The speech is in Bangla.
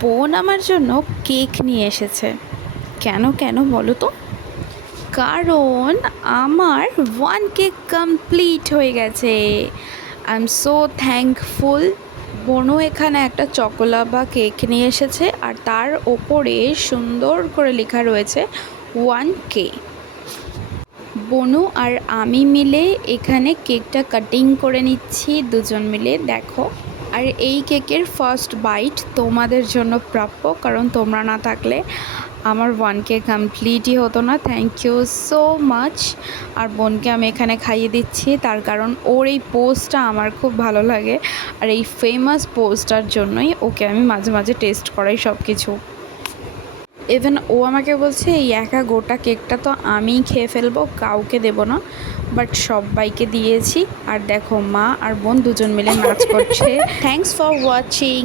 বোন আমার জন্য কেক নিয়ে এসেছে। কেন কেন বলো তো? কারণ আমার 1K কমপ্লিট হয়ে গেছে। I am so thankful. বোনও এখানে একটা চকোলাভা কেক নিয়ে এসেছে, আর তার ওপরে সুন্দর করে লেখা রয়েছে 1K। বনু আর আমি মিলে এখানে কেকটা কাটিং করে নিচ্ছি দুজন মিলে, দেখো। আর এই কেকের ফার্স্ট বাইট তোমাদের জন্য প্রাপ্য, কারণ তোমরা না থাকলে আমার 1K কমপ্লিটই হতো না। Thank you so much. আর বোনকে আমি এখানে খাইয়ে দিচ্ছি, তার কারণ ওর এই পোস্টটা আমার খুব ভালো লাগে, আর এই ফেমাস পোস্টটার জন্যই ওকে আমি মাঝে মাঝে টেস্ট করাই সব কিছু। ইভেন ও আমাকে বলছে এই একা গোটা কেকটা তো আমিই খেয়ে ফেলবো, কাউকে দেবো না, বাট সবাইকে দিয়েছি। আর দেখো মা আর বোন দুজন মিলে নাচ করছে। Thanks for watching.